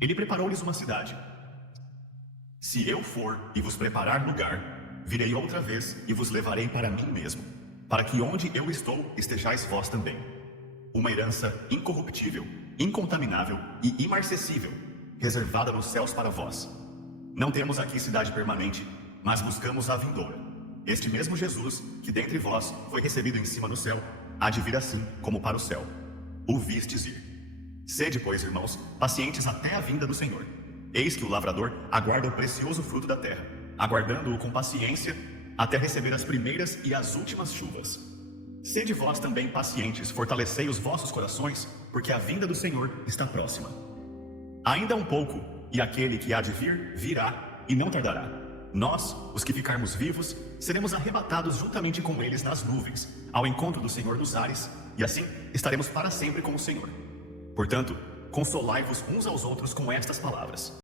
Ele preparou-lhes uma cidade. Se eu for e vos preparar lugar, virei outra vez e vos levarei para mim mesmo, para que onde eu estou estejais vós também. Uma herança incorruptível, incontaminável e imarcessível, reservada nos céus para vós. Não temos aqui cidade permanente, mas buscamos a vindoura. Este mesmo Jesus, que dentre vós foi recebido em cima no céu, há de vir assim como para o céu. O vistes ir. Sede, pois, irmãos, pacientes até a vinda do Senhor. Eis que o lavrador aguarda o precioso fruto da terra, aguardando-o com paciência, até receber as primeiras e as últimas chuvas. Sede vós também pacientes, fortalecei os vossos corações, porque a vinda do Senhor está próxima. Ainda um pouco, e aquele que há de vir, virá, e não tardará. Nós, os que ficarmos vivos, seremos arrebatados juntamente com eles nas nuvens, ao encontro do Senhor dos ares, e assim estaremos para sempre com o Senhor. Portanto, consolai-vos uns aos outros com estas palavras.